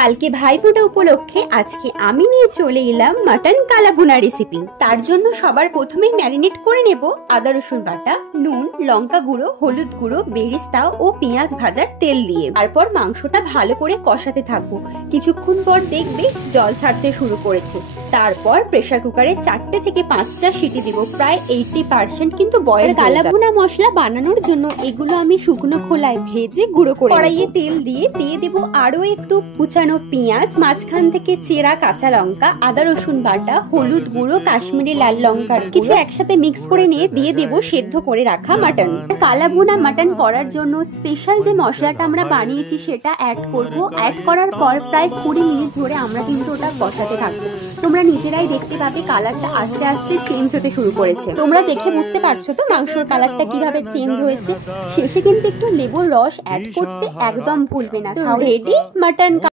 কালকে ভাইফোঁটা উপলক্ষে আজকে আমি নিয়ে চলে এলাম মাটন কালা ভুনা রেসিপি। তার জন্য সবার প্রথমেই ম্যারিনেট করে নেব আদা রসুন বাটা, নুন, লঙ্কা গুঁড়ো, হলুদ গুঁড়ো, বেরেস্তা ও পেঁয়াজ ভাজার তেল দিয়ে। তারপর মাংসটা ভালো করে কষাতে থাকবো। কিছুক্ষণ পর দেখবে জল ছাড়তে শুরু করেছে। তারপর প্রেসার কুকারে 4 থেকে 5টা সিটি দিব। প্রায় 80% কিন্তু বয়েল। কালা ভুনা মশলা বানানোর জন্য এগুলো আমি শুকনো খোলায় ভেজে গুঁড়ো করে কড়াইয়ে তেল দিয়ে দেব আরো একটু কুচানো পেঁয়াজ, মাঝখান থেকে চেরা কাঁচা লঙ্কা, আদা রসুন বাটা, হলুদ গুঁড়ো, কাশ্মীরি লাল লঙ্কার কিছু একসাথে মিক্স করে নিয়ে দিয়ে দেব সেদ্ধ করে রাখা মাটন। কালা ভুনা মাটন করার জন্য স্পেশাল যে মশলাটা আমরা বানিয়েছি সেটা অ্যাড করব। অ্যাড করার পর প্রায় 20 মিনিট ধরে আমরা কিন্তু ওটা কষাতে থাকবো। তোমরা নিজেরাই দেখতে পাবে কালারটা আস্তে আস্তে চেঞ্জ হতে শুরু করেছে। তোমরা দেখে বুঝতে পারছো তো মাংসের কালারটা কিভাবে চেঞ্জ হয়েছে। শেষে কিন্তু একটু লেবুর রস অ্যাড করতে একদম ভুলবে না। Ready mutton.